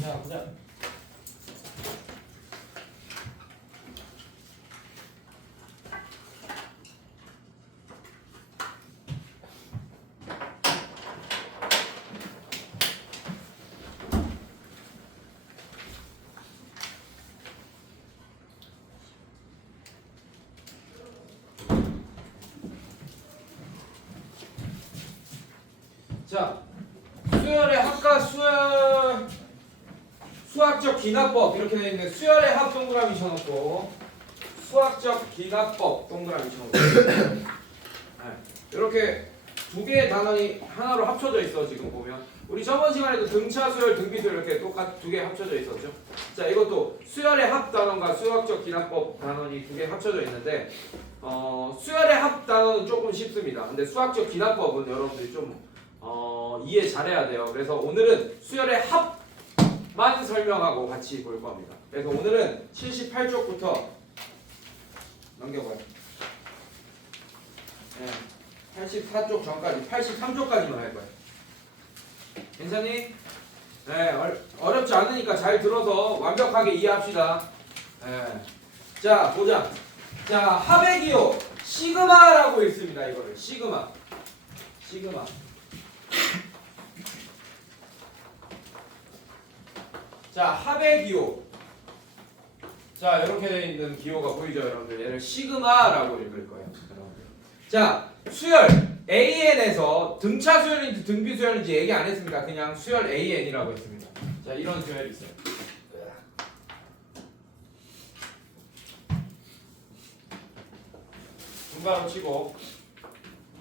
자, 보자. 자, 수열의 합과 수학적 기납법 이렇게 되어 있는 수열의 합 동그라미 쳐놓고 수학적 기납법 동그라미 쳐놓고 이렇게 두 개의 단원이 하나로 합쳐져 있어. 지금 보면 우리 저번 시간에도 등차 수열, 등비 수열 이렇게 똑같 두 개 합쳐져 있었죠. 자, 이것도 수열의 합 단원과 수학적 기납법 단원이 두 개 합쳐져 있는데 수열의 합 단원은 조금 쉽습니다. 근데 수학적 기납법은 여러분들이 좀 이해 잘해야 돼요. 그래서 오늘은 수열의 합만 설명하고 같이 볼 겁니다. 그래서 오늘은 78쪽부터 넘겨봐요. 네, 84쪽 전까지, 83쪽까지만 할 거예요. 괜찮니? 네, 어렵지 않으니까 잘 들어서 완벽하게 이해합시다. 네. 자, 보자. 자, 합의 기호 시그마라고 읽습니다. 이거를 시그마. 자, 합의 기호. 자, 이렇게 되어 있는 기호가 보이죠, 여러분들? 얘를 시그마라고 읽을 거예요, 여러분들. 자, 수열 AN에서 등차 수열인지 등비 수열인지 얘기 안 했습니다. 그냥 수열 AN이라고 했습니다. 자, 이런 수열이 있어요. 분바로 치고,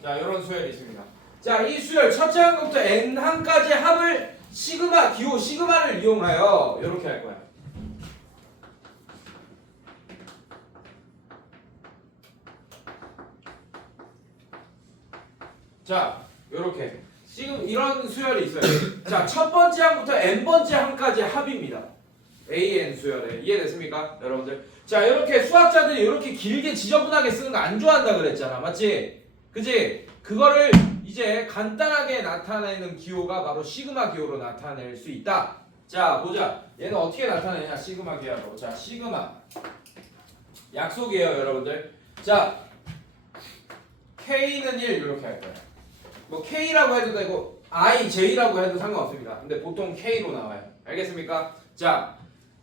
자, 이런 수열이 있습니다. 자, 이 수열 첫째 항부터 n 항까지 합을 시그마 기호 시그마를 이용하여 이렇게 할 거야. 자, 이렇게 지금 이런 수열이 있어요. 자, 첫 번째 항부터 n 번째 항까지 합입니다. AN 수열에 이해됐습니까, 여러분들? 자, 이렇게 수학자들이 이렇게 길게 지저분하게 쓰는 거 안 좋아한다 그랬잖아, 맞지? 그지? 그거를 이제 간단하게 나타내는 기호가 바로 시그마 기호로 나타낼 수 있다. 자, 보자. 얘는 어떻게 나타내냐, 시그마 기호로. 자, 시그마 약속이에요, 여러분들. 자, K는 1 이렇게 할 거야. 뭐 K라고 해도 되고 IJ라고 해도 상관없습니다. 근데 보통 K로 나와요. 알겠습니까? 자,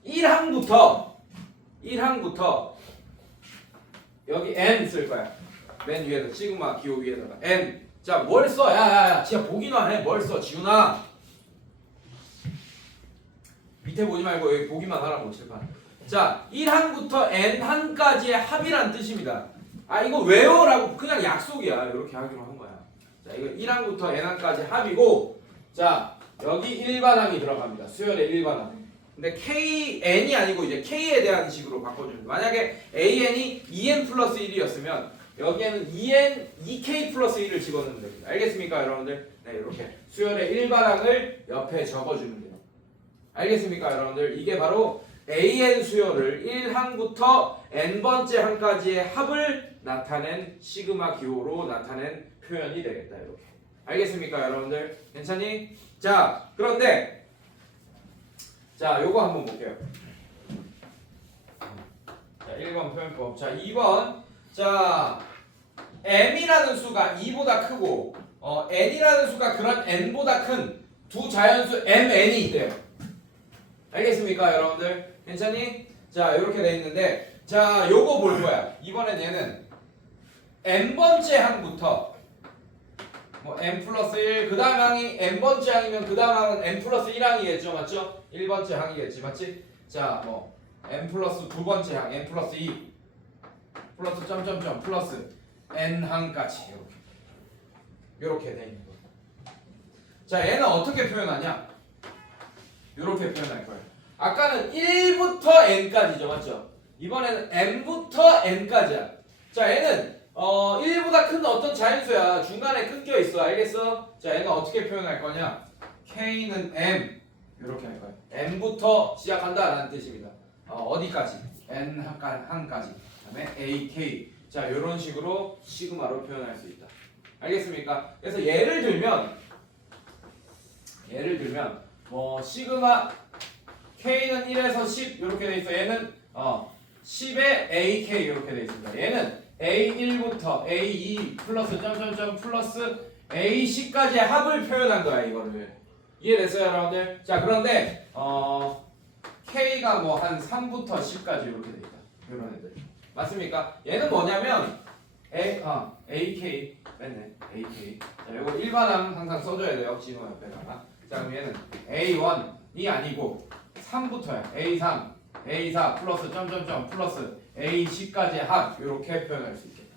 1항부터 여기 N 쓸 거야. 맨 위에다 시그마 기호 위에다가 N. 자, 뭘 써? 야야야, 진짜 보기만 해. 뭘 써, 지훈아? 밑에 보지 말고 여기 보기만 하라고, 칠판. 자, 1항부터 N항까지의 합이란 뜻입니다. 아, 이거 외워라고 그냥 약속이야. 이렇게 하기로 한 거야. 자, 이거 1항부터 N항까지 합이고, 자, 여기 일반항이 들어갑니다. 수열의 일반항. 근데 KN이 아니고 이제 K에 대한 식으로 바꿔줍니다. 만약에 AN이 2N 플러스 1이었으면 여기에는 2K 플러스 1을 집어넣으면 됩니다. 알겠습니까, 여러분들? 네, 이렇게 수열의 일반항을 옆에 적어주면 돼요. 알겠습니까, 여러분들? 이게 바로 AN 수열을 1항부터 N번째 항까지의 합을 나타낸 시그마 기호로 나타낸 표현이 되겠다, 이렇게. 알겠습니까, 여러분들? 괜찮니? 자, 그런데 자, 요거 한번 볼게요. 자, 1번 표현법. 자, 2번. 자, m이라는 수가 2보다 크고 n이라는 수가 그런 n보다 큰 두 자연수 mn이 있대요. 알겠습니까, 여러분들? 괜찮니? 자, 이렇게 돼 있는데, 자, 요거 볼 거야. 이번엔 얘는 n번째 항부터 뭐 n 플러스 1, 그 다음 항이 n번째 항이면 그 다음 항은 n 플러스 1항이겠죠, 맞죠? 1번째 항이겠지, 맞지? 자, 뭐 n 플러스 두 번째 항, n 플러스 2 플러스 점점점 플러스 n 항까지 이렇게 돼 있는 거예요. 자, 얘는 어떻게 표현하냐? 이렇게 표현할 거예요. 아까는 1부터 n까지죠, 맞죠? 이번에는 n부터 n까지야. 자, 얘는 1보다 큰 어떤 자연수야. 중간에 끊겨 있어. 알겠어? 자, 얘는 어떻게 표현할 거냐? K는 M 이렇게 할 거예요. M부터 시작한다 라는 뜻입니다. 어디까지? N 항까지. 그다음에 AK. 자, 이런 식으로 시그마로 표현할 수 있다. 알겠습니까? 그래서 예를 들면 뭐 시그마 K는 1에서 10 이렇게 돼 있어. 얘는 10에 AK 이렇게 돼 있습니다. 얘는 A1부터 A2 플러스 점점점 플러스 A10까지의 합을 표현한 거야, 이거를. 이해됐어요, 여러분들? 자, 그런데 K가 뭐 한 3부터 10까지 이렇게 돼 있다. 이런 애들. 맞습니까? 얘는 뭐냐면 AK 뺐네. AK. 자, 이거 일반항 항상 써줘야 돼요. 진호 옆에다가. 자, 그럼 얘는 A1이 아니고 3부터야. A3, A4 플러스 점점점 플러스 A10까지의 합 이렇게 표현할 수 있겠다.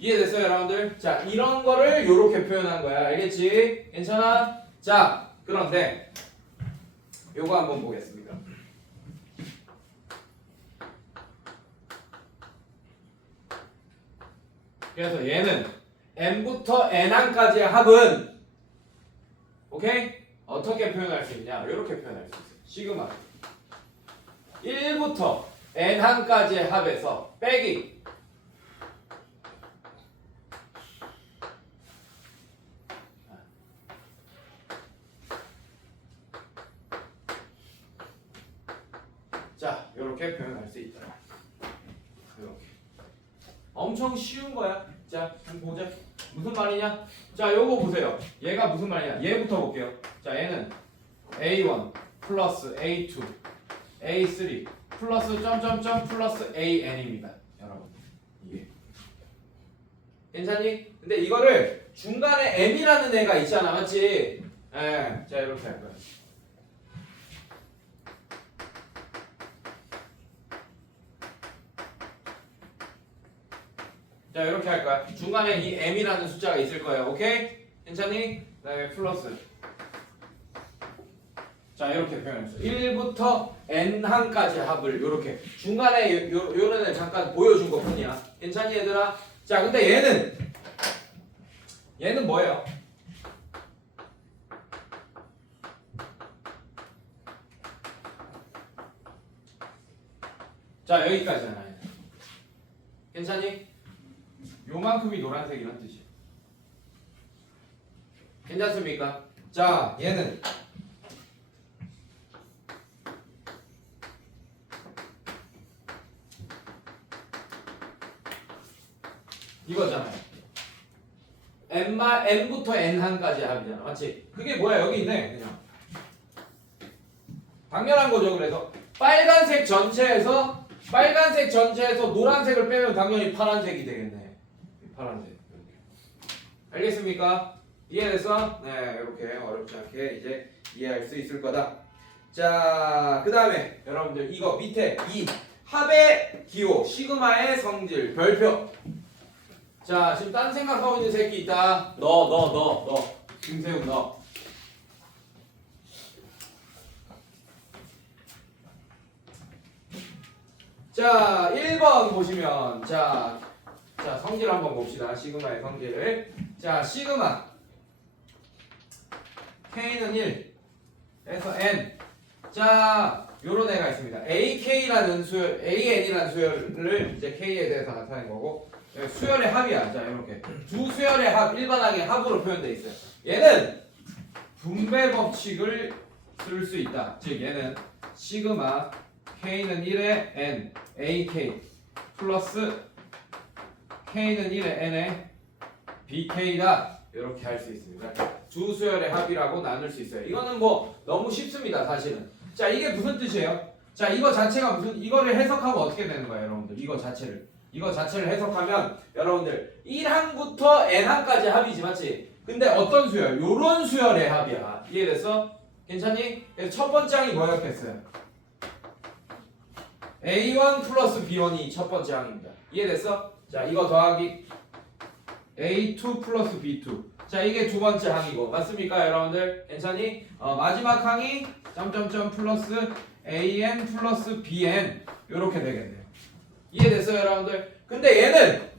이해됐어요, 여러분들? 자, 이런 거를 이렇게 표현한 거야. 알겠지? 괜찮아? 자, 그런데 요거 한번 보겠습니다. 그래서 얘는 n부터 n항까지의 합은 오케이? 어떻게 표현할 수 있냐? 이렇게 표현할 수 있어요. 시그마 1부터 n항까지의 합에서 빼기 자, 이렇게 표현할 수 있다. 이렇게 엄청 쉬운 거야. 자, 한번 보자. 무슨 말이냐? 자, 요거 보세요. 얘가 무슨 말이냐? 얘부터 볼게요. 자, 얘는 A1 플러스 A2 A3 플러스 점점점 플러스 AN입니다. 여러분, 이게 괜찮니? 근데 이거를 중간에 M이라는 애가 있잖아, 맞지? 예, 자, 이렇게 할 거야. 자, 이렇게 할 거야. 중간에 이 m이라는 숫자가 있을 거예요. 오케이? 괜찮니? 그다음에 플러스. 자, 이렇게 표현했어. 1부터 n항까지 합을 이렇게 중간에 요런 애 잠깐 보여준 것 뿐이야. 괜찮니, 얘들아? 자, 근데 얘는 뭐예요? 자, 여기까지잖아. 괜찮니? 요만큼이 노란색이란 뜻이에요. 괜찮습니까? 자, 얘는 이거잖아요. n부터 n항까지 합이잖아. 맞지? 그게 뭐야? 여기 있네. 그냥 당연한 거죠. 그래서 빨간색 전체에서 노란색을 빼면 당연히 파란색이 되겠네. 파란색. 이렇게. 알겠습니까? 이해돼서? 네, 이렇게 어렵지 않게 이제 이해할 수 있을 거다. 자, 그 다음에 여러분들 이거 밑에 이 합의 기호 시그마의 성질 별표. 자, 지금 딴 생각하고 있는 새끼 있다. 너 김세훈 너. 자, 1번 보시면 자, 성질 한번 봅시다. 시그마의 성질을. 자, 시그마 K는 1에서 N. 자, 요런 애가 있습니다. AN이라는 수열을 이제 K에 대해서 나타낸 거고, 수열의 합이야. 자, 이렇게 두 수열의 합, 일반항의 합으로 표현되어 있어요. 얘는 분배 법칙을 쓸 수 있다. 즉, 얘는 시그마 K는 1에 N AK 플러스 K는 1에 N에 BK다. 이렇게 할 수 있습니다. 두 수열의 합이라고 나눌 수 있어요. 이거는 뭐 너무 쉽습니다, 사실은. 자, 이게 무슨 뜻이에요? 자, 이거 자체가 이거를 해석하면 어떻게 되는 거예요, 여러분들? 이거 자체를 해석하면 여러분들 1항부터 n항까지 합이지, 맞지? 근데 어떤 수열? 요런 수열의 합이야. 이해됐어? 괜찮니? 그래서 첫 번째 항이 뭐였겠어요? A1 플러스 B1이 첫 번째 항입니다. 이해됐어? 자, 이거 더하기 A2 플러스 B2. 자, 이게 두 번째 항이고, 맞습니까, 여러분들? 괜찮니? 마지막 항이 점점점 플러스 AN 플러스 BN 요렇게 되겠네요. 이해됐어요, 여러분들? 근데 얘는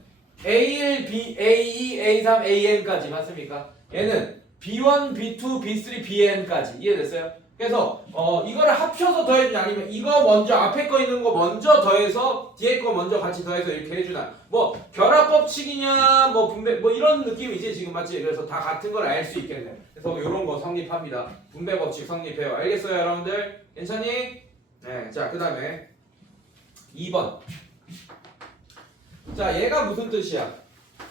A1, B, A2, A3, AN까지 맞습니까? 얘는 B1, B2, B3, BN까지. 이해됐어요? 그래서 이거를 합쳐서 더해주냐 아니면 이거 먼저 앞에 거 있는 거 먼저 더해서 뒤에 거 먼저 같이 더해서 이렇게 해주나 뭐 결합법칙이냐 뭐 분배 뭐 이런 느낌이지 지금 맞지? 그래서 다 같은 걸 알 수 있겠네. 그래서 이런 거 성립합니다. 분배법칙 성립해요. 알겠어요 여러분들? 괜찮니? 네, 자 그 다음에 2번. 자 얘가 무슨 뜻이야?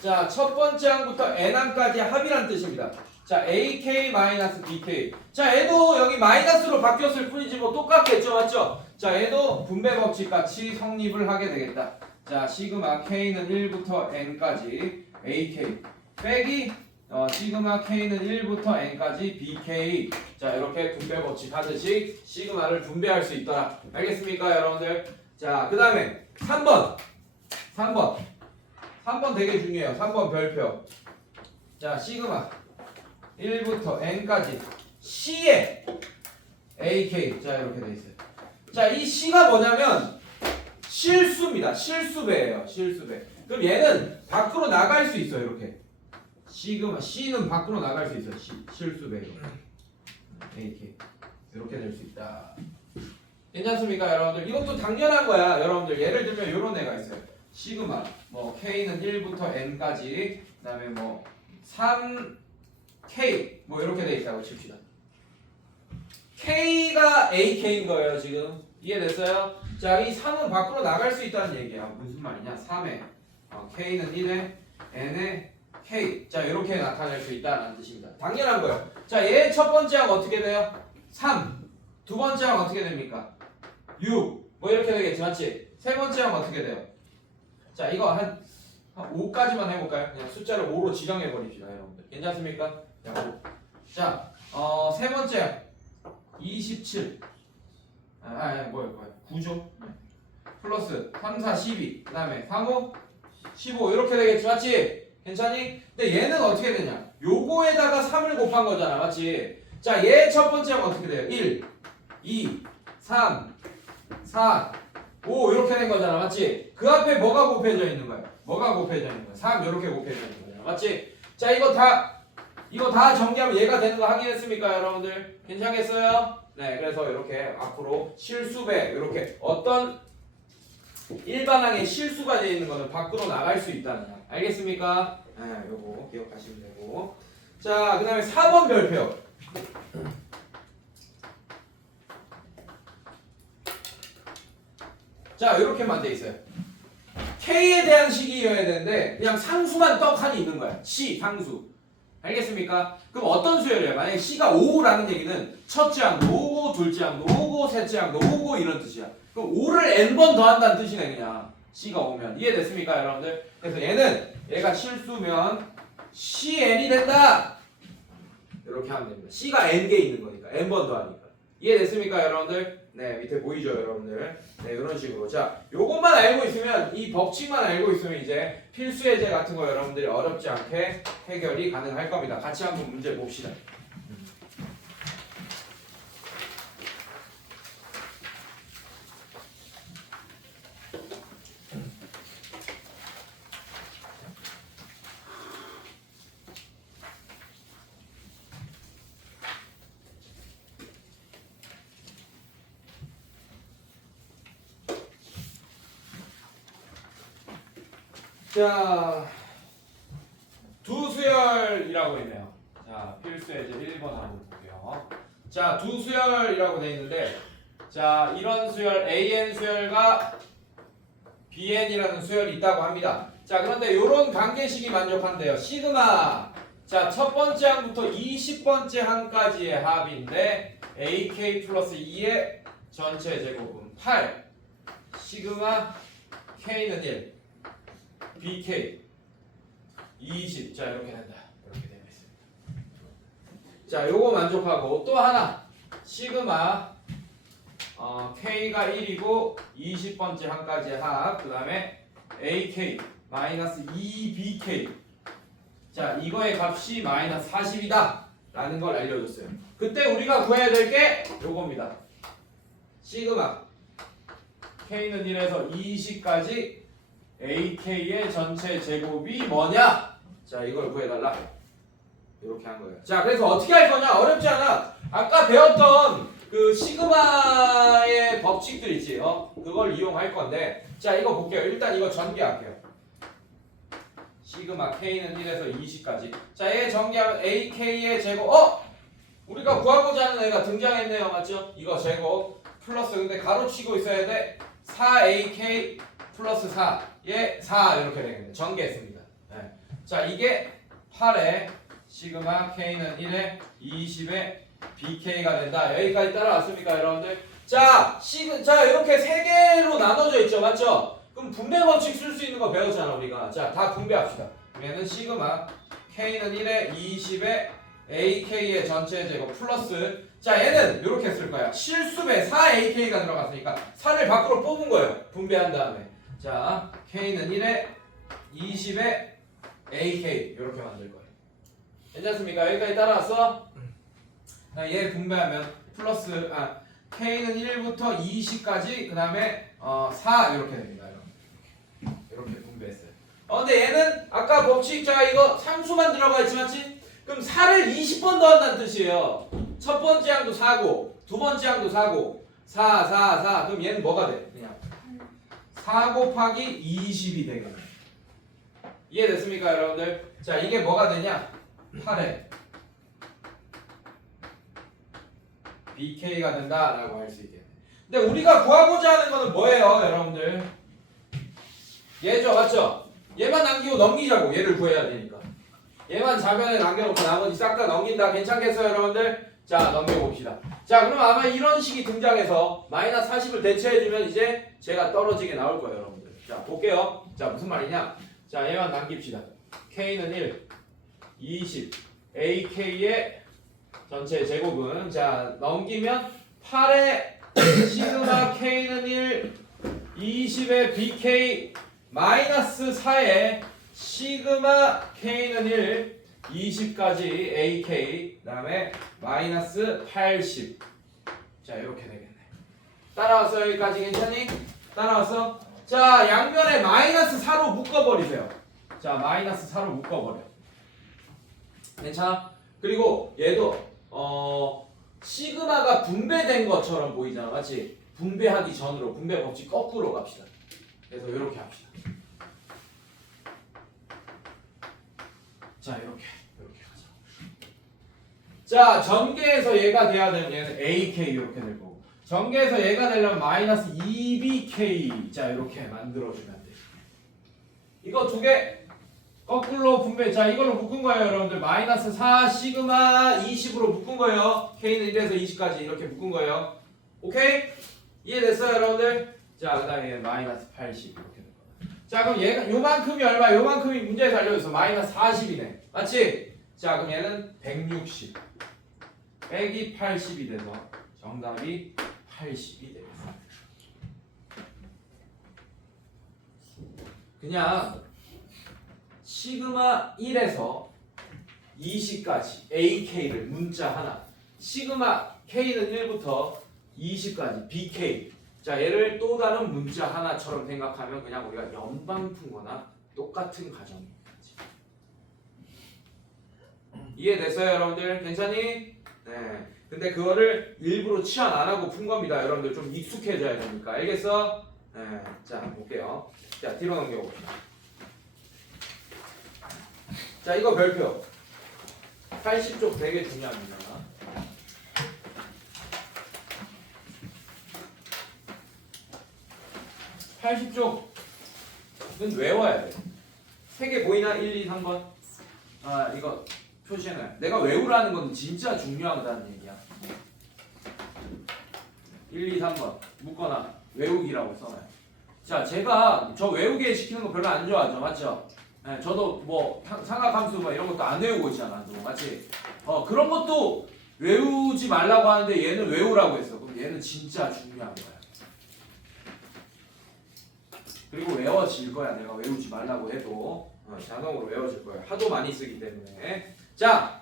자 첫 번째 항부터 n항까지 합이란 뜻입니다. 자 AK-BK. 자 얘도 여기 마이너스로 바뀌었을 뿐이지 뭐 똑같겠죠 맞죠? 자 얘도 분배법칙 같이 성립을 하게 되겠다. 자 시그마 K는 1부터 N까지 AK 빼기 시그마 K는 1부터 N까지 BK. 자 이렇게 분배법칙 하듯이 시그마를 분배할 수 있더라. 알겠습니까 여러분들? 자 그 다음에 3번 되게 중요해요. 3번 별표. 자 시그마 1부터 n까지 C에 AK. 자 이렇게 돼 있어요. 자 이 C가 뭐냐면 실수입니다. 실수배예요. 실수배. 그럼 얘는 밖으로 나갈 수 있어요. 이렇게 시그마 C는 밖으로 나갈 수 있어요. 실수배. AK 이렇게 될 수 있다. 괜찮습니까 여러분들? 이것도 당연한 거야. 여러분들 예를 들면 이런 애가 있어요. 시그마 뭐 K는 1부터 N까지 그 다음에 뭐 3K 뭐 이렇게 돼 있다고 칩시다. K가 AK인 거예요 지금. 이해됐어요? 자 이 3은 밖으로 나갈 수 있다는 얘기야. 무슨 말이냐? 3에 K는 1에 N에 K. 자 이렇게 나타낼 수 있다는 뜻입니다. 당연한 거예요. 자 얘 첫 번째 항 어떻게 돼요? 3. 두 번째 항 어떻게 됩니까? 6. 뭐 이렇게 되겠지 맞지? 세 번째 항 어떻게 돼요? 자 이거 한 5까지만 해볼까요? 그냥 숫자를 5로 지정해 버립시다 여러분들. 괜찮습니까? 자, 세 번째 27. 뭐예요? 9죠? 플러스 3, 4, 12. 그 다음에 3, 5, 15 이렇게 되겠지 맞지? 괜찮니? 근데 얘는 어떻게 되냐? 요거에다가 3을 곱한 거잖아 맞지? 자, 얘 첫 번째 항 어떻게 돼요? 1, 2, 3, 4, 5 이렇게 된 거잖아 맞지? 그 앞에 뭐가 곱해져 있는 거야? 뭐가 곱해져 있는 거야? 3 이렇게 곱해져 있는 거잖아 맞지? 자 이거 다 정리하면 얘가 되는 거 확인했습니까 여러분들? 괜찮겠어요? 네 그래서 이렇게 앞으로 실수배 이렇게 어떤 일반항에 실수가 되어 있는 거는 밖으로 나갈 수 있다는 거 알겠습니까? 네 요거 기억하시면 되고 자 그 다음에 4번 별표 자 이렇게만 돼 있어요. K에 대한 식이어야 되는데 그냥 상수만 떡하니 있는 거야. C 상수. 알겠습니까? 그럼 어떤 수열이에요? 만약에 C가 5라는 얘기는 첫째 항 노고, 둘째 항 노고, 셋째 항 노고 이런 뜻이야. 그럼 5를 n번 더한다는 뜻이네 그냥. C가 5면. 이해됐습니까 여러분들? 그래서 얘가 실수면 CN이 된다. 이렇게 하면 됩니다. C가 n개 있는 거니까 n번 더하니까. 이해됐습니까 여러분들? 네 밑에 보이죠 여러분들? 네 이런 식으로 자 요것만 알고 있으면 이 법칙만 알고 있으면 이제 필수 예제 같은 거 여러분들이 어렵지 않게 해결이 가능할 겁니다. 같이 한번 문제 봅시다. 자, 두 수열이라고 있네요. 자, 필수 예제 1번 한번 볼게요. 자, 두 수열이라고 돼 있는데, 자, 이런 수열 AN 수열과 BN이라는 수열이 있다고 합니다. 자, 그런데 이런 관계식이 만족한대요. 시그마. 자, 첫 번째 항부터 20번째 항까지의 합인데, AK 플러스 2의 전체 제곱은 8. 시그마 K는 1. BK 20. 자 이렇게 된다. 이렇게 되어 있습니다. 자 요거 만족하고 또 하나 시그마 K가 1이고 20번째 항까지의 합 그 다음에 AK 마이너스 2BK 자 이거의 값이 마이너스 40이다 라는 걸 알려줬어요. 그때 우리가 구해야 될 게 요겁니다. 시그마 K는 1에서 20까지 AK의 전체 제곱이 뭐냐? 자 이걸 구해달라. 이렇게 한 거예요. 자 그래서 어떻게 할 거냐? 어렵지 않아. 아까 배웠던 그 시그마의 법칙들 있지. 그걸 이용할 건데. 자, 이거 볼게요. 일단 이거 전개할게요. 시그마 K는 1에서 20까지. 자, 얘 전개하면 AK의 제곱. 우리가 구하고자 하는 애가 등장했네요. 맞죠? 이거 제곱 플러스 근데 가로치고 있어야 돼. 4AK 플러스 4. 얘 4 이렇게 되겠네. 전개했습니다. 네. 자, 이게 8에 시그마 K는 1에 20에 BK가 된다. 여기까지 따라왔습니까, 여러분들? 자, 자, 이렇게 세 개로 나눠져 있죠. 맞죠? 그럼 분배 법칙 쓸 수 있는 거 배웠잖아, 우리가. 자, 다 분배합시다. 얘는 시그마 K는 1에 20에 AK의 전체 제곱 플러스 자, 얘는 이렇게 쓸 거야. 실수배 4AK가 들어갔으니까 4를 밖으로 뽑은 거예요. 분배한 다음에. 자, K는 1에 20에 AK 이렇게 만들 거예요. 괜찮습니까? 여기까지 따라왔어? 얘 분배하면 플러스 K는 1부터 20까지 그 다음에 4 이렇게 됩니다. 이렇게 분배했어요. 근데 얘는 아까 법칙 자 이거 상수만 들어가 있지 맞지? 그럼 4를 20번 더한다는 뜻이에요. 첫 번째 항도 4고 두 번째 항도 4고 4, 4, 4 그럼 얘는 뭐가 돼? 그냥 4 곱하기 20이 되겠네. 이해됐습니까 여러분들? 자 이게 뭐가 되냐? 8에 BK가 된다라고 할 수 있겠네. 근데 우리가 구하고자 하는 거는 뭐예요 여러분들? 얘죠 맞죠? 얘만 남기고 넘기자고. 얘를 구해야 되니까 얘만 좌변에 남겨놓고 나머지 싹 다 넘긴다. 괜찮겠어요 여러분들? 자 넘겨봅시다. 자 그럼 아마 이런 식이 등장해서 마이너스 40을 대체해주면 이제 제가 떨어지게 나올 거예요 여러분들. 자 볼게요. 자 무슨 말이냐? 자 얘만 남깁시다. K는 1 20 AK의 전체 제곱은 자 넘기면 8의 시그마 K는 1 20의 BK 마이너스 4의 시그마 K는 1 20까지 AK 그 다음에 마이너스 80 자 이렇게 되겠네. 따라왔어? 여기까지 괜찮니? 따라왔어? 자 양면에 마이너스 4로 묶어버리세요. 자 마이너스 4로 묶어버려. 괜찮아? 그리고 얘도 시그마가 분배된 것처럼 보이잖아 맞지? 분배하기 전으로 분배 법칙 거꾸로 갑시다. 그래서 이렇게 합시다. 자 이렇게 가자. 자 전개해서 얘가 돼야 되면 얘는 AK 이렇게 될 거고 전개해서 얘가 되려면 마이너스 2BK 자 이렇게 만들어주면 돼. 이거 두 개 거꾸로 분배. 자 이걸로 묶은 거예요 여러분들. 마이너스 4 시그마 20으로 묶은 거예요. K는 1에서 20까지 이렇게 묶은 거예요. 오케이? 이해됐어요 여러분들? 자 그 다음에 마이너스 80 이렇게 될 거예요. 자 그럼 얘가 요만큼이 얼마? 요만큼이 문제에서 알려줘서 마이너스 40이네 맞지? 자 그럼 얘는 160 빼기 80이 돼서 정답이 80이 되겠습니다. 그냥 시그마 1에서 20까지 AK를 문자 하나 시그마 K는 1부터 20까지 BK 자 얘를 또 다른 문자 하나처럼 생각하면 그냥 우리가 연방 푼거나 똑같은 과정입니다. 이해됐어요 여러분들? 괜찮니? 네. 근데 그거를 일부러 치환 안 하고 푼 겁니다. 여러분들 좀 익숙해져야 되니까 알겠어? 네. 자 볼게요. 자 뒤로 넘겨봅시다. 자 이거 별표 80쪽 되게 중요합니다. 80쪽은 외워야 돼. 3개 보이나? 1, 2, 3번 이거 표시해놔요. 내가 외우라는 건 진짜 중요하다는 얘기야. 1, 2, 3번 묶거나 외우기라고 써놔요. 자 제가 저 외우게 시키는 거 별로 안 좋아하죠 맞죠? 네, 저도 뭐 삼각함수 뭐 이런 것도 안 외우고 있잖아 맞지? 그런 것도 외우지 말라고 하는데 얘는 외우라고 했어. 그럼 얘는 진짜 중요한 거야. 그리고 외워질 거야. 내가 외우지 말라고 해도 자동으로 외워질 거야. 하도 많이 쓰기 때문에. 자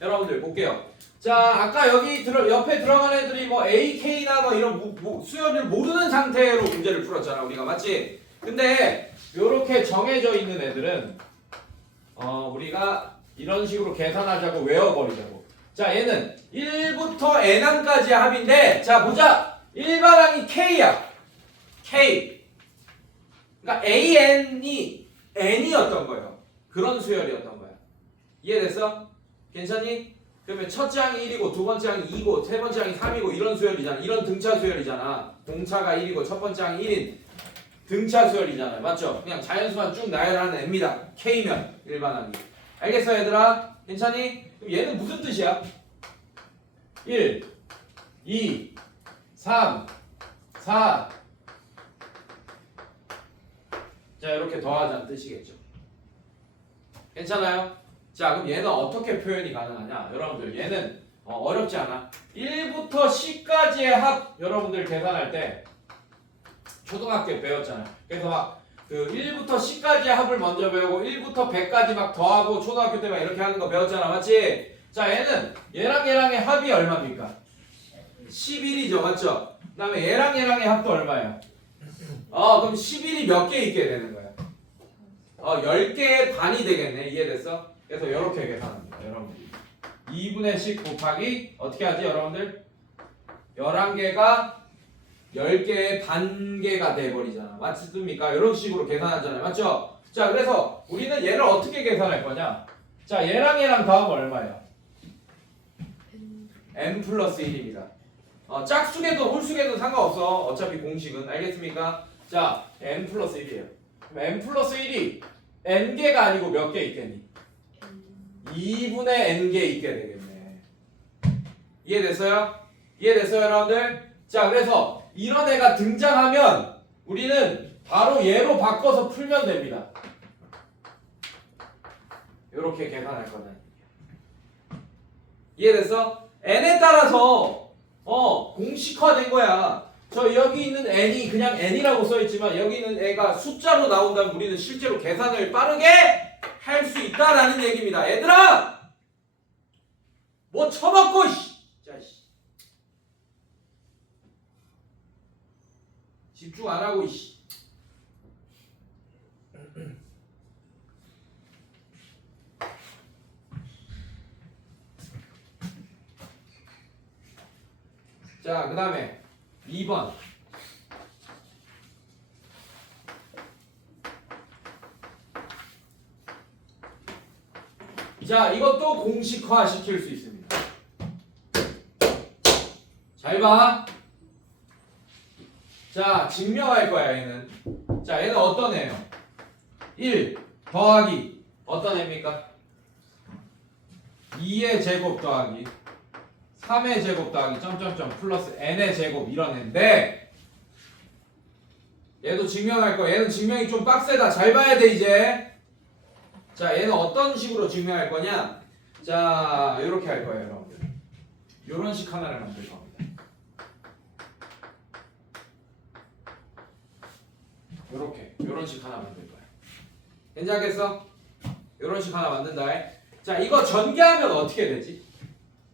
여러분들 볼게요. 자 아까 여기 옆에 들어간 애들이 뭐 AK나 뭐 이런 수열을 모르는 상태로 문제를 풀었잖아 우리가 맞지? 근데 요렇게 정해져 있는 애들은 우리가 이런 식으로 계산하자고 외워버리자고. 자, 얘는 1부터 n항까지의 합인데, 자, 보자. 일반항이 k야. k. 그러니까 an이 n이었던 거예요. 그런 수열이었던 거야. 이해됐어? 괜찮니? 그러면 첫째 항이 1이고 두 번째 항이 2고 세 번째 항이 3이고 이런 수열이잖아. 이런 등차 수열이잖아. 공차가 1이고 첫 번째 항이 1인 등차 수열이잖아요. 맞죠? 그냥 자연수만 쭉 나열하는 애입니다. K면 일반항이. 알겠어 얘들아? 괜찮니? 그럼 얘는 무슨 뜻이야? 1, 2, 3, 4. 자, 이렇게 더하자는 뜻이겠죠. 괜찮아요? 자, 그럼 얘는 어떻게 표현이 가능하냐? 여러분들 얘는 어렵지 않아. 1부터 10까지의 합 여러분들 계산할 때 초등학교 배웠잖아요. 그래서 막 그 1부터 10까지의 합을 먼저 배우고 1부터 100까지 막 더하고 초등학교 때 막 이렇게 하는 거 배웠잖아. 맞지? 자, 얘는 얘랑 얘랑의 합이 얼마입니까? 11이죠. 맞죠? 그 다음에 얘랑 얘랑의 합도 얼마예요? 그럼 11이 몇 개 있게 되는 거야? 10개의 반이 되겠네. 이해됐어? 그래서 이렇게 계산합니다. 여러분들 2분의 10 곱하기 어떻게 하지 여러분들? 11개가 10개의 반개가 돼버리잖아. 맞습니까? 이런 식으로 계산하잖아요. 맞죠? 자, 그래서 우리는 얘를 어떻게 계산할 거냐? 자, 얘랑 얘랑 더하면 얼마예요? n 플러스 1입니다. 짝수계도 홀수계도 상관없어. 어차피 공식은. 알겠습니까? 자, n 플러스 1이에요. 그럼 n 플러스 1이 n개가 아니고 몇 개 있겠니? 2분의 n개 있게 되겠네. 이해됐어요? 이해됐어요 여러분들? 자, 그래서 이런 애가 등장하면 우리는 바로 얘로 바꿔서 풀면 됩니다. 이렇게 계산할 거다. 이해됐어? n에 따라서 공식화된 거야. 저 여기 있는 n이 그냥 n이라고 써있지만 여기 있는 애가 숫자로 나온다면 우리는 실제로 계산을 빠르게 할 수 있다라는 얘기입니다. 얘들아! 뭐 처먹고 집중 안 하고 자, 그 다음에 2번. 자, 이것도 공식화 시킬 수 있습니다. 잘 봐. 자, 증명할 거야 얘는. 자, 얘는 어떤 애예요? 1 더하기 어떤 애입니까? 2의 제곱 더하기 3의 제곱 더하기 점점점 플러스 n의 제곱 이런 애인데 얘도 증명할 거야. 얘는 증명이 좀 빡세다. 잘 봐야 돼 이제. 자, 얘는 어떤 식으로 증명할 거냐? 자, 이렇게 할 거예요 여러분들. 이런 식 하나를 만들 겁니다. 요런 식 하나 만들 거야. 괜찮겠어? 요런 식 하나 만든다. 자, 이거 전개하면 어떻게 되지?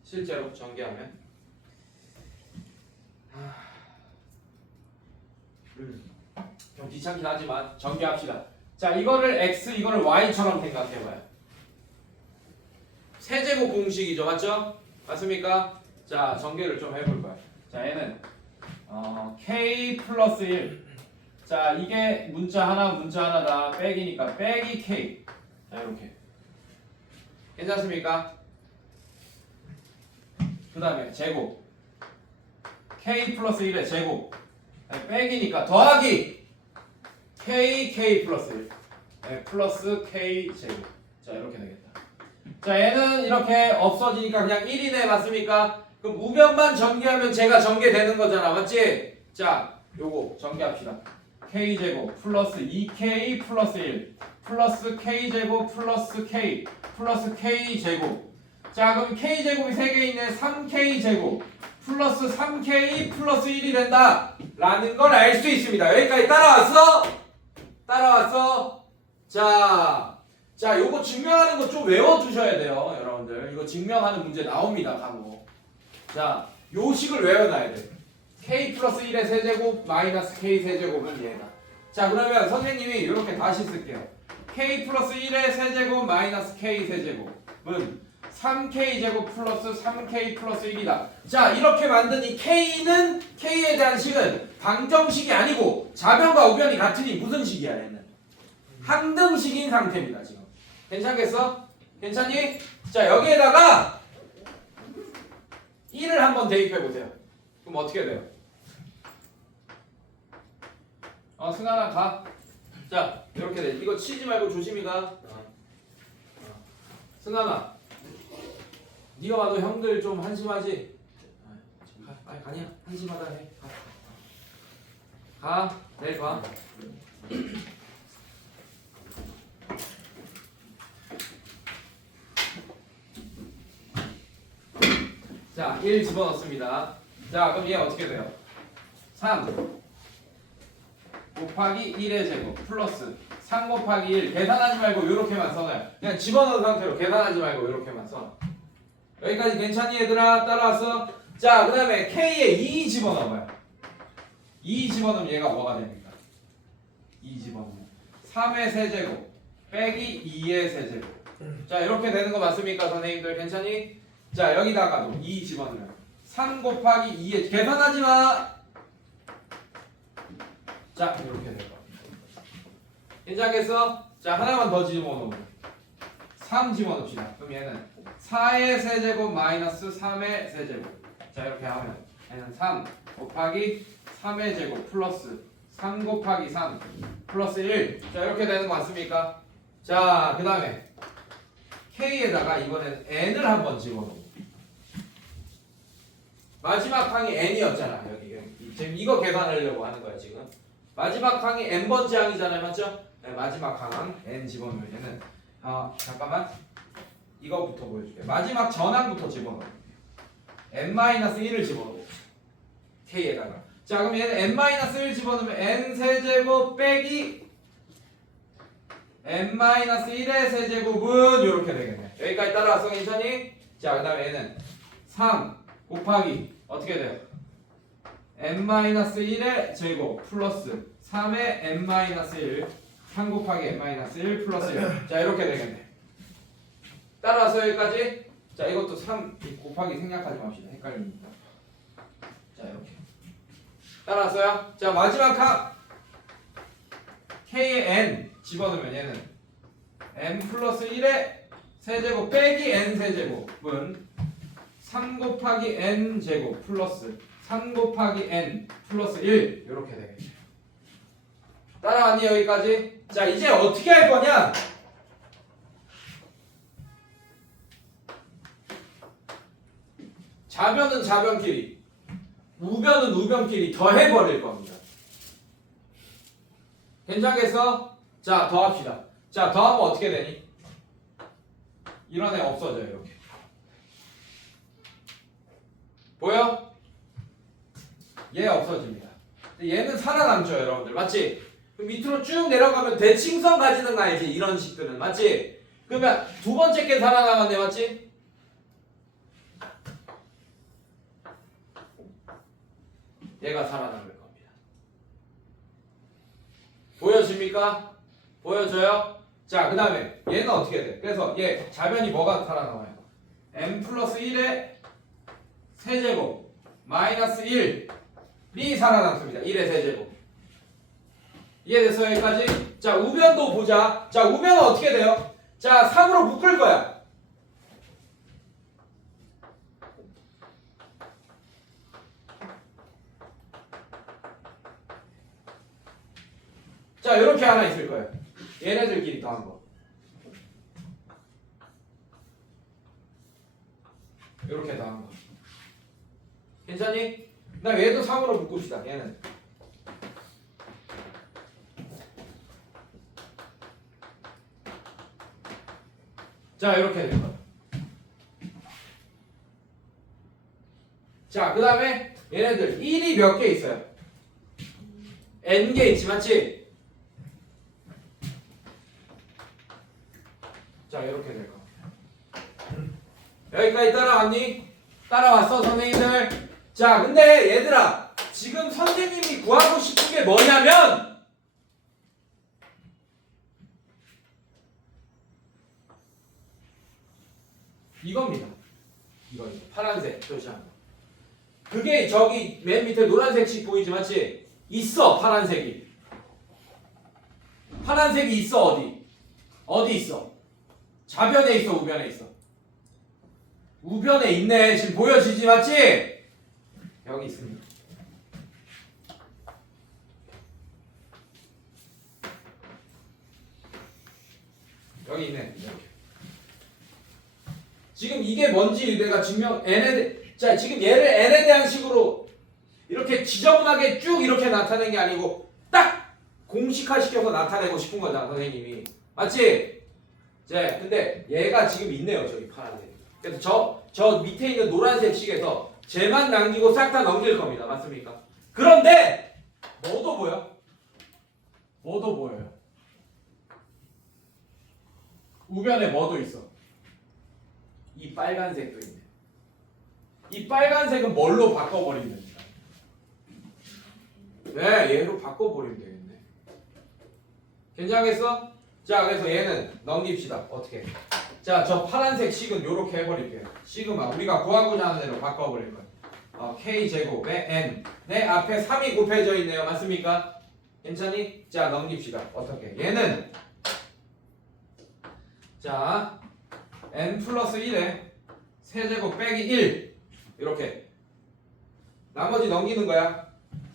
실제로 전개하면 좀 귀찮긴 하지만 전개합시다. 자, 이거를 x, 이거를 y처럼 생각해봐요. 세제곱 공식이죠. 맞죠? 맞습니까? 자, 전개를 좀 해볼 거야. 자, 얘는 k 플러스 1. 자, 이게 문자 하나다. 빼기니까 빼기 k. 자, 이렇게. 괜찮습니까? 그 다음에 제곱. k 플러스 1의 제곱. 빼기니까 더하기 k 플러스 1. 네, 플러스 k 제곱. 자, 이렇게 되겠다. 자, 얘는 이렇게 없어지니까 그냥 1이네. 맞습니까? 그럼 우변만 전개하면 제가 전개되는 거잖아. 맞지? 자, 요거 전개합시다. k제곱 플러스 2k 플러스 1 플러스 k제곱 플러스 k 플러스 k제곱. 자, 그럼 k제곱이 3개 있네. 3k제곱 플러스 3k 플러스 1이 된다 라는 걸 알 수 있습니다. 여기까지 따라왔어? 자, 요거 증명하는 거 좀 외워두셔야 돼요 여러분들. 이거 증명하는 문제 나옵니다 간혹. 자, 요 식을 외워놔야 돼. k 플러스 1의 세제곱 마이너스 k 세제곱은 얘다. 자, 그러면 선생님이 이렇게 다시 쓸게요. k 플러스 1의 세제곱 마이너스 k 세제곱은 3k제곱 플러스 3k 플러스 1이다. 자, 이렇게 만든 이 k는 k에 대한 식은 방정식이 아니고 좌변과 우변이 같으니 무슨 식이야 얘는? 항등식인 상태입니다 지금. 괜찮겠어? 괜찮니? 자, 여기에다가 1을 한번 대입해 보세요. 그럼 어떻게 돼요? 승환아 가. 자, 이렇게 돼. 이거 치지 말고 조심히 가. 승환아, 네가 봐도 형들 좀 한심하지? 빨리 가냐? 한심하다 해. 가. 내일 가. 자, 1 집어넣습니다. 자, 그럼 얘 어떻게 돼요? 3 곱하기 1의 제곱 플러스 3 곱하기 1 계산하지 말고 이렇게만 써놔요. 그냥 집어넣은 상태로 계산하지 말고 이렇게만 써. 여기까지 괜찮니 얘들아? 따라왔어? 자, 그 다음에 K에 2 집어넣어봐요. 2 집어넣으면 얘가 뭐가 됩니까? 2 집어넣으면 3의 세제곱 빼기 2의 세제곱. 자, 이렇게 되는 거 맞습니까 선생님들? 괜찮니? 자, 여기다가도 2 집어넣으면 3 곱하기 2의 계산하지 마. 자, 이렇게 될 겁니다. 괜찮겠어? 자, 하나만 더 집어넣으면 3 집어넣읍시다. 그럼 얘는 4의 세제곱 마이너스 3의 세제곱. 자, 이렇게 하면 얘는 3 곱하기 3의 제곱 플러스 3 곱하기 3 플러스 1. 자, 이렇게 되는 거 맞습니까? 자, 그 다음에 K에다가 이번에는 N을 한번 집어넣고 마지막 항이 N이었잖아. 여기 지금 이거 계산하려고 하는 거야 지금. 마지막 항이 N번째 항이잖아요. 맞죠? 네, 마지막 항 N 집어넣으면 얘는 잠깐만 이거부터 보여줄게. 마지막 전항부터 집어넣어. N-1을 집어넣어. K에다가. 자, 그럼 얘는 N-1 집어넣으면 N 세제곱 빼기 N-1의 세제곱은 이렇게 되겠네. 여기까지 따라왔어. 괜찮니? 자, 그 다음에 얘는 3 곱하기 어떻게 돼요? N-1의 제곱 플러스 3의 N-1 3 곱하기 N-1 플러스 1. 자, 이렇게 되겠네. 따라서 여기까지. 자, 이것도 3 곱하기 생략하지 맙시다. 헷갈리니까. 자, 이렇게. 따라서요. 자, 마지막 항 K의 N 집어넣으면 얘는 N 플러스 1의 세제곱 빼기 N 세제곱은 3 곱하기 N 제곱 플러스 3 곱하기 N 플러스 1 이렇게 되겠죠. 따라왔니 여기까지? 자, 이제 어떻게 할 거냐? 좌변은 좌변끼리, 우변은 우변끼리 더해버릴 겁니다. 괜찮겠어? 자, 더합시다. 자, 더하면 어떻게 되니? 이런 애 없어져요. 이렇게. 보여? 얘 없어집니다. 얘는 살아남죠, 여러분들. 맞지? 그럼 밑으로 쭉 내려가면 대칭성 가지는 거 알지? 이런 식들은. 맞지? 그러면 두 번째 게 살아남았네. 맞지? 얘가 살아남을 겁니다. 보여집니까? 보여져요? 자, 그 다음에 얘는 어떻게 돼? 그래서 얘 좌변이 뭐가 살아남아요? m 플러스 1의 세제곱 마이너스 1이 살아남습니다. 1의 세제곱. 이해됐어요? 여기까지? 자, 우변도 보자. 자, 우변은 어떻게 돼요? 자, 3으로 묶을 거야. 자, 이렇게 하나 있을 거예요. 얘네들끼리 더한 거. 이렇게 더한 거. 괜찮니? 그다음 얘도 3으로 묶읍시다. 얘는. 자, 이렇게 될 거야. 자, 그 다음에 얘네들 1이 몇 개 있어요? n개 있지, 맞지? 자, 이렇게 될 겁니다. 여기까지 따라왔니? 따라왔어, 선생님들? 자, 근데 얘들아, 지금 선생님이 구하고 싶은 게 뭐냐면 이겁니다. 이거 파란색 표시한 거. 그게 저기 맨 밑에 노란색씩 보이지 맞지? 있어 파란색이. 파란색이 있어 어디? 어디 있어? 좌변에 있어 우변에 있어? 우변에 있네. 지금 보여지지 맞지? 여기 있습니다. 여기 있네. 이렇게. 지금 이게 뭔지 내가 증명 자 지금 얘를 n에 대한 식으로 이렇게 지저분하게 쭉 이렇게 나타낸 게 아니고 딱 공식화 시켜서 나타내고 싶은 거잖아 선생님이. 맞지? 자 근데 얘가 지금 있네요 저기 파란색. 그래서 저 밑에 있는 노란색 식에서 쟤만 남기고 싹 다 넘길 겁니다. 맞습니까? 그런데 뭐도 보여? 뭐도 보여요? 우변에 뭐도 있어? 이 빨간색도 있네. 이 빨간색은 뭘로 바꿔버리면 됩니다. 네, 얘로 바꿔버리면 되겠네. 괜찮겠어? 자, 그래서 얘는 넘깁시다. 어떻게? 자, 저 파란색 식은 요렇게 해버릴게요. 시그마 우리가 구하고자 하는 대로 바꿔버릴 거예요. K제곱에 N 내 앞에 3이 곱해져 있네요. 맞습니까? 괜찮니? 자, 넘깁시다. 어떻게? 얘는 자 n 플러스 1에 세제곱 빼기 1 이렇게 나머지 넘기는 거야.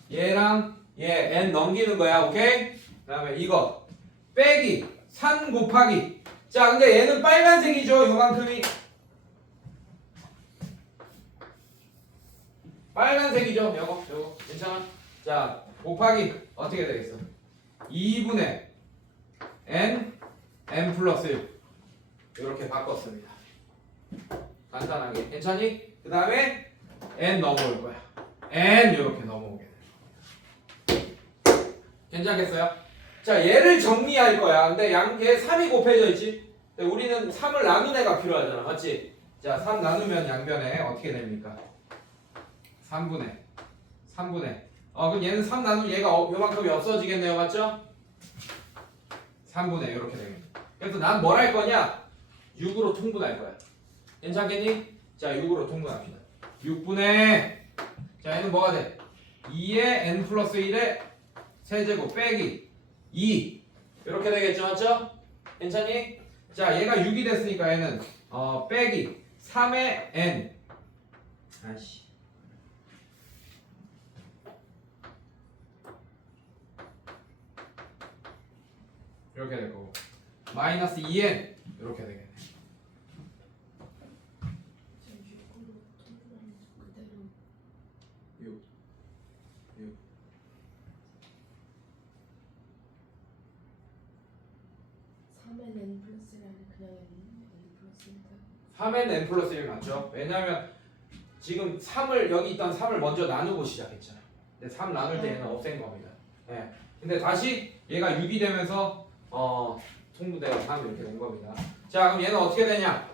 얘랑 얘 n 넘기는 거야. 오케이? 그 다음에 이거 빼기 3 곱하기 자 근데 얘는 빨간색이죠. 요만큼이 빨간색이죠. 요거 괜찮아? 자 곱하기 어떻게 되겠어? 2분의 n 플러스 1 이렇게 바꿨습니다. 간단하게 괜찮니? 그 다음에 n 넘어올 거야. n 이렇게 넘어오게 돼. 괜찮겠어요? 자 얘를 정리할 거야. 근데 얘 3이 곱해져 있지? 근데 우리는 3을 나눈 애가 필요하잖아. 맞지? 자 3 나누면 양변에 어떻게 됩니까? 3분의 그럼 얘는 3 나누면 얘가 요만큼이 없어지겠네요. 맞죠? 3분의 이렇게 되겠네. 그래서 난 뭘 할 거냐? 6으로 통분할 거야. 괜찮겠니? 자 6으로 통분합시다. 6분의 자 얘는 뭐가 돼? 2의 n 플러스 1의 세제곱 빼기 2 이렇게 되겠죠. 맞죠? 괜찮니? 자 얘가 6이 됐으니까 얘는 빼기 3의 n 아이씨 이렇게 될 거고 마이너스 2n 이렇게 되겠네. 6 3의 n 플러스 1 아니라 그냥 n 플러스 1. 3엔 n 플러스 1 맞죠? 왜냐면 지금 3을 여기 있던 3을 먼저 나누고 시작했잖아. 근데 3 나눌 때 얘는 없앤 겁니다. 네. 근데 다시 얘가 6이 되면서 통분대가 3 이렇게 된 겁니다. 자 그럼 얘는 어떻게 되냐?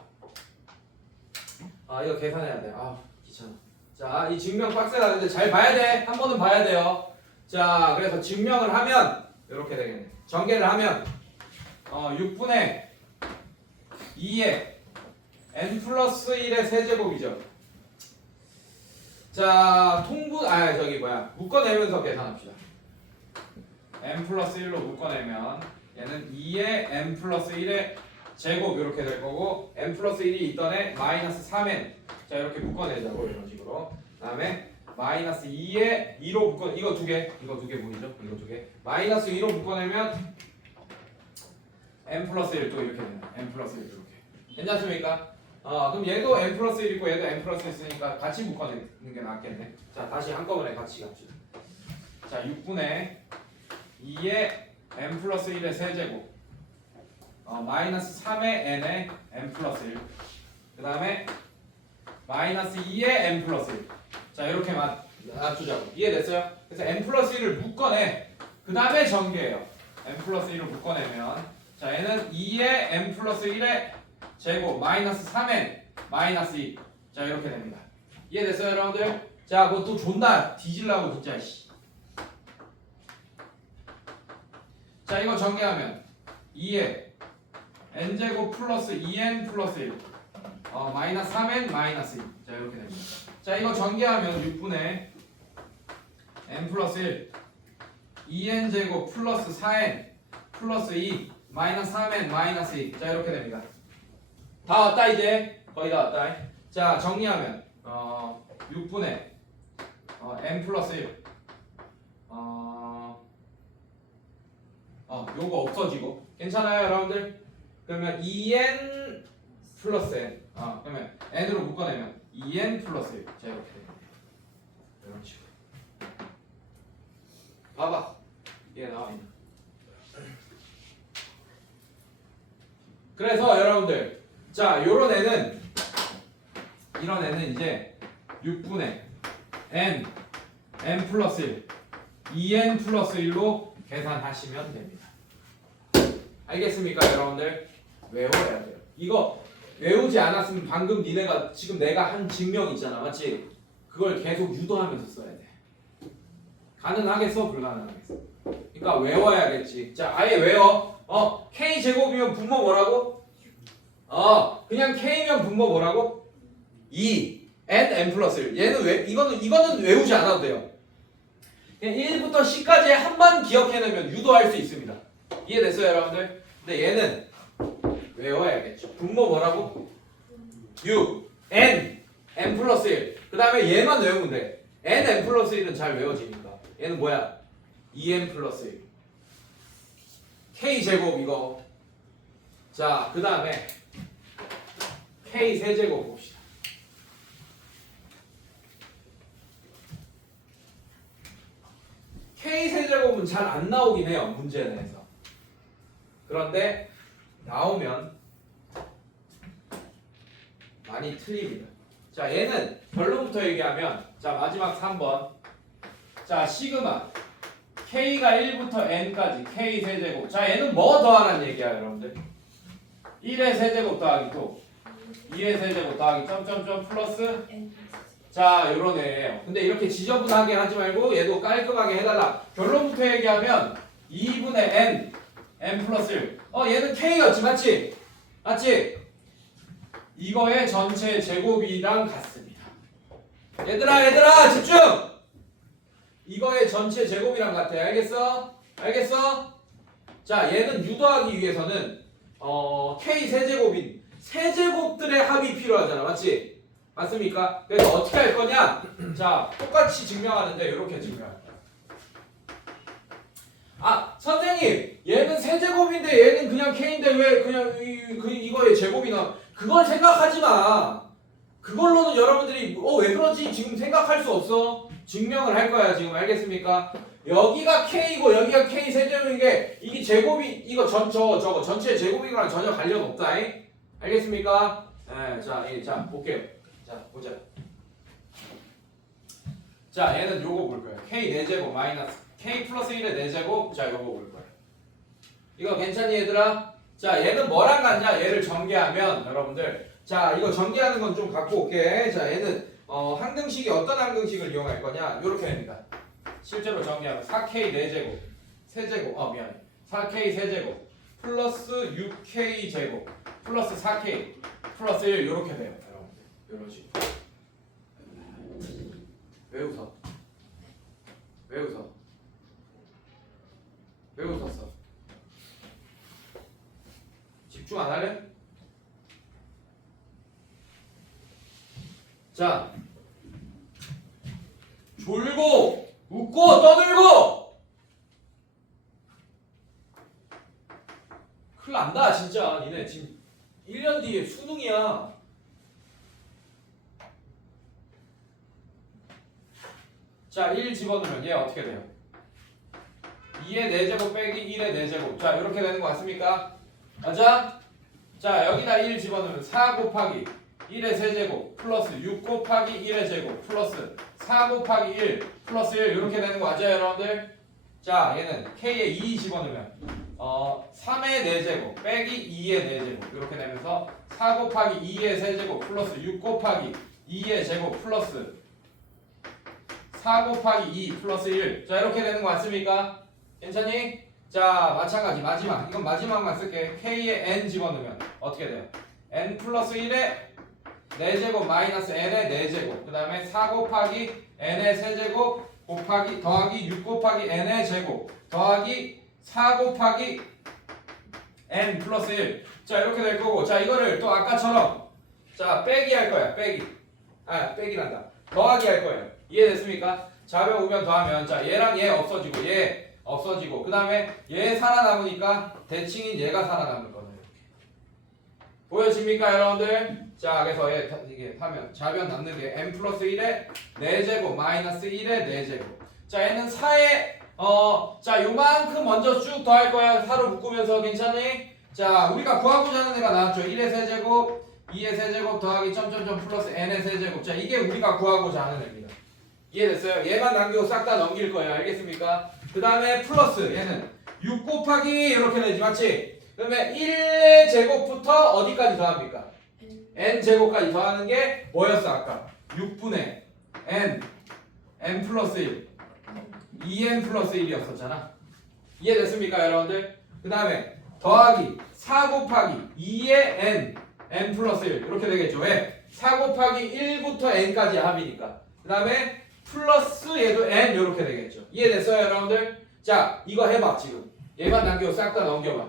이거 계산해야 돼. 귀찮아. 자 이 증명 빡세다. 근데 잘 봐야 돼. 한 번은 봐야 돼요. 자 그래서 증명을 하면 이렇게 되겠네. 전개를 하면 6분의 2의 n 플러스 1의 세제곱이죠. 자 묶어내면서 계산합시다. n 플러스 1로 묶어내면 얘는 2의 n 플러스 1의 제곱 이렇게 될 거고 n 플러스 1이 있던 애 마이너스 3n 자 이렇게 묶어내자고 이런 식으로. 그 다음에 마이너스 2에 2로 이거 두 개 보이죠? 이거 두 개 마이너스 2로 묶어내면 n 플러스 1 또 이렇게 되네. n 플러스 1 이렇게 괜찮습니까? 그럼 얘도 n 플러스 1 있고 얘도 n 플러스 1 있으니까 같이 묶어내는 게 낫겠네. 자 다시 한꺼번에 같이 갑시다. 자 6분의 2의 n 플러스 1의 세제곱 마이너스 3의 n의 n 플러스 1 그 다음에 마이너스 2의 n 플러스 1 자 이렇게만 놔두자고. 이해됐어요? 그래서 n 플러스 1을 묶어내. 그 다음에 전개해요. n 플러스 1을 묶어내면 자 얘는 2의 n 플러스 1의 제곱 마이너스 3n 마이너스 2 자 이렇게 됩니다. 이해됐어요 여러분들? 자 그거 또 존나 뒤질라고 진짜 자 이거 전개하면 2의 n제곱 플러스 2n 플러스 1 마이너스 3n 마이너스 2. 자 이렇게 됩니다. 자 이거 전개하면 6분의 n 플러스 1 2n 제곱 플러스 4n 플러스 2 마이너스 3n 마이너스 2. 자 이렇게 됩니다. 다 왔다 이제 거의 다 왔다. 자 정리하면 6분의 n 플러스 1 요거 없어지고 괜찮아요 여러분들? 그러면 2n 플러스 n 그러면 n으로 묶어내면 2n 플러스 1. 자 이렇게 됩니다. 이런 식으로 봐봐 이게 나와있네. 그래서 여러분들 자 요런 애는 이런 애는 이제 6분의 n 플러스 1 2n 플러스 1로 계산하시면 됩니다. 알겠습니까 여러분들? 외워야 돼요. 이거 외우지 않았으면 방금 니네가 지금 내가 한 증명 있잖아 맞지? 그걸 계속 유도하면서 써야 돼. 가능하겠어? 불가능하겠어? 그러니까 외워야겠지. 자 아예 외워. k 제곱이면 분모 뭐라고? 그냥 k면 분모 뭐라고? 2 n 플러스 1. 얘는 왜 이거는 외우지 않아도 돼요. 그냥 1부터 10까지 한 번 기억해내면 유도할 수 있습니다. 이해됐어요 여러분들? 근데 얘는 외워야겠죠. 분모 뭐라고? 6 n 플러스 1. 그 다음에 얘만 외우면 돼. n 플러스 1은 잘 외워지니까. 얘는 뭐야? 2n 플러스 1. k 제곱 이거. 자 그 다음에 k 세제곱 봅시다. k 세제곱은 잘 안 나오긴 해요 문제 내에서. 그런데 나오면 많이 틀립니다. 자 얘는 결론부터 얘기하면 자 마지막 3번 자 시그마 k가 1부터 n까지 k 세제곱. 자 얘는 뭐 더하라는 얘기야 여러분들? 1의 세제곱 더하기 또 2의 세제곱 더하기 점점점 플러스 n 자 요런 애예요. 근데 이렇게 지저분하게 하지 말고 얘도 깔끔하게 해달라. 결론부터 얘기하면 2분의 n 플러스 1. 얘는 k였지 맞지? 맞지? 이거의 전체 제곱이랑 같습니다. 얘들아 집중! 이거의 전체 제곱이랑 같아. 알겠어? 자 얘는 유도하기 위해서는 k 세제곱인 세제곱들의 합이 필요하잖아 맞지? 맞습니까? 그래서 어떻게 할 거냐? 자 똑같이 증명하는데 이렇게 증명할 거야. 선생님 얘는 세제곱인데 얘는 그냥 k인데 왜 그냥 이거의 제곱이 나와? 그걸 생각하지 마. 그걸로는 여러분들이 왜 그러지 지금 생각할 수 없어. 증명을 할 거야 지금. 알겠습니까? 여기가 k이고 여기가 k 세제곱인 게 이게 제곱이 이거 저거 전체 제곱이랑 전혀 관련 없다. 알겠습니까? 네, 자 볼게요. 자 보자. 자 얘는 요거 볼 거예요. k 4제곱 마이너스 k 플러스 1의 4제곱. 자 요거 볼 거예요. 이거 괜찮니 얘들아? 자 얘는 뭐랑 같냐? 얘를 전개하면 여러분들 자 이거 전개하는 건 좀 갖고 올게. 자 얘는 항등식이 어떤 항등식을 이용할 거냐? 요렇게 됩니다. 실제로 전개하면 4k 4제곱 세제곱 미안해 4k 세제곱 플러스 6k 제곱 플러스 4k 플러스 1 요렇게 돼요 여러분들. 요런 식으로. 왜 웃어? 왜 웃었어? 집중 안 할래? 자 졸고 웃고 떠들고 큰일 난다 진짜. 니네 지금 1년 뒤에 수능이야. 자 1 집어넣으면 얘 어떻게 돼요? 2의 4제곱 빼기 1의 4제곱. 자 이렇게 되는 거 같습니까? 맞아? 자 여기다 1 집어넣으면 4 곱하기 1의 세제곱 플러스 6 곱하기 1의 제곱 플러스 4 곱하기 1 플러스 1 이렇게 되는 거 맞아요 여러분들? 자 얘는 k에 2 집어넣으면 3의 4제곱 빼기 2의 4제곱 이렇게 되면서 4 곱하기 2의 세제곱 플러스 6 곱하기 2의 제곱 플러스 4 곱하기 2 플러스 1. 자 이렇게 되는 거 맞습니까? 괜찮니? 자 마찬가지 마지막 이건 마지막만 쓸게. k에 n 집어넣으면 어떻게 돼요? n 플러스 1에 4제곱 마이너스 n의 4제곱 그 다음에 4 곱하기 n의 세제곱 곱하기 더하기 6 곱하기 n의 제곱 더하기 4 곱하기 n 플러스 1. 자 이렇게 될 거고 자 이거를 또 아까처럼 자 빼기 할 거야. 빼기란다. 더하기 할 거예요. 이해됐습니까? 좌변 우변 더하면 자 얘랑 얘 없어지고 얘 없어지고 그 다음에 얘 살아남으니까 대칭인 얘가 살아남을 거예요. 보여집니까 여러분들? 자 그래서 이게 하면 좌변 남는 게 n 플러스 1의 4제곱 마이너스 1의 4제곱 자 얘는 4의 자 요만큼 먼저 쭉 더할 거야. 4로 묶으면서 괜찮니? 자 우리가 구하고자 하는 애가 나왔죠. 1의 세제곱 2의 세제곱 더하기 점점점 플러스 n의 세제곱 자 이게 우리가 구하고자 하는 애입니다. 이해됐어요? 얘만 남기고 싹 다 넘길 거예요. 알겠습니까? 그 다음에 플러스 얘는 6 곱하기 이렇게 되지 맞지? 그러면 1의 제곱부터 어디까지 더합니까? n 제곱까지 더하는 게 뭐였어 아까? 6분의 n 플러스 1 2n 플러스 1이었었잖아. 이해됐습니까 여러분들? 그 다음에 더하기 4 곱하기 2의 n 플러스 1 이렇게 되겠죠. 왜? 4 곱하기 1부터 n까지 합이니까. 그 다음에 플러스 얘도 n 이렇게 되겠죠. 이해됐어요 여러분들? 자 이거 해봐 지금. 얘만 남기고 싹 다 넘겨봐.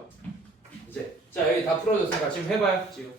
이제 자 여기 다 풀어졌으니까 지금 해봐요 지금.